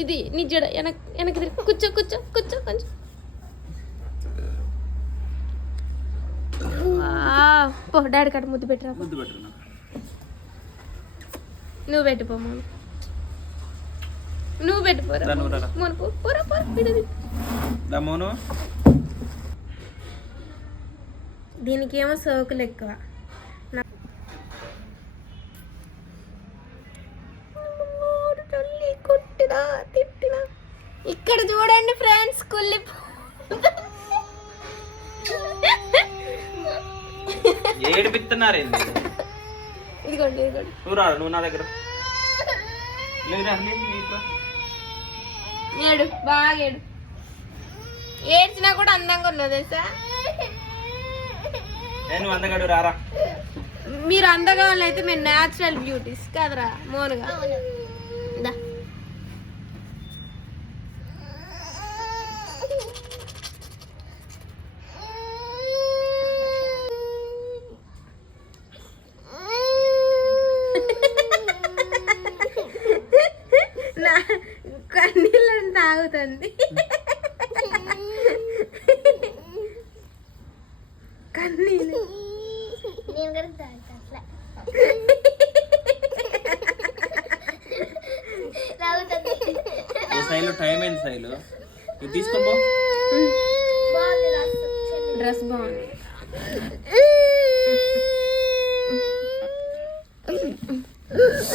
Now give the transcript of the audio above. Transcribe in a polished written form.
ఇది నీ జడ వెనక్కి కూర్చో కూర్చో కూర్చో కొంచెం. పో డాడీ కాడ ముద్దు పెట్టరా. నువ్వు పెట్టుపో మోను, నువ్వు పెట్టుకోరా మోను. పోరా పోరా. దీనికి ఏమో సోకులు ఎక్కువ. కొట్టినా తిట్టినా. ఇక్కడ చూడండి ఫ్రెండ్స్, కుళ్ళి ఏడిపిస్తున్నారు. ఇదిగోండి ఇదిగోండి. నువ్వు నా దగ్గర ఏడు బాగా ఏడు. ఏడ్చినా కూడా అందంగా ఉన్నది తెలుసా. నువ్వు అందగాడు రారా. మీరు అందగా అయితే మీరు న్యాచురల్ బ్యూటీస్ కదరా మోనుగా. కన్నీళ్ళని తాగుతుంది. కన్నీళ్ళు శైలు టైం అయింది. శైలు ఇది తీసుకో. డ్రెస్ బాగుంది.